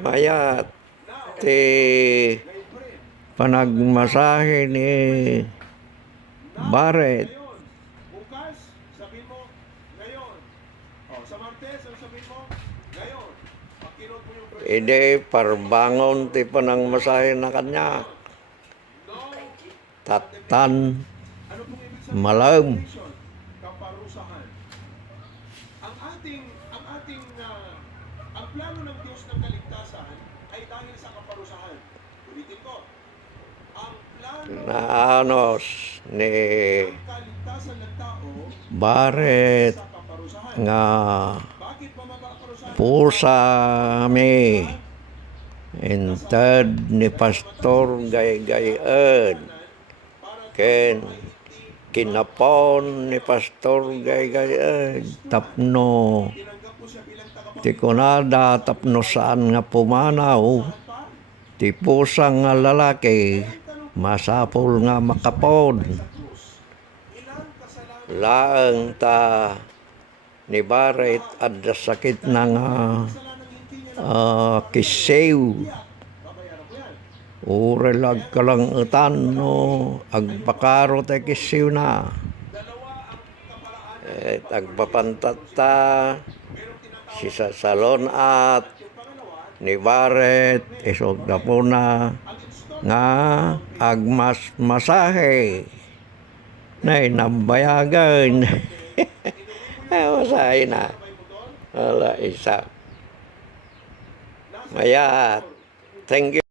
Maya ti panagmasahe ni Barret. Bukas, sabihin mo, ngayon. Sa Martes, sabihin mo, ngayon. Pagkinod mo yung Ide parbangon ti panagmasahe na kanya. Tatan malam. Kaparusahan. Ang plano ng Diyos ng kaligtasan ay dahil sa kaparusahan. Ulitin ko. Ang plano Na anos ni ng kaligtasan ng tao Barret sa kaparusahan. nga Bakit mamaparusahan? pusa mi inted ni Pastor Gay-Gayen ken kinapon ni Pastor Gay-Gayen tapno ti kunada tapno saan nga pumanaw ti pusa nga lalaki masapol nga makapon laeng ta ni Barret adda sakit na nga kisew urelag kalangutan no agpakaro ta kisew na agpapantata si sasalon at ni Barret isog na po na nga agmas masahe na inambayagan masahe na wala isa maya thank you.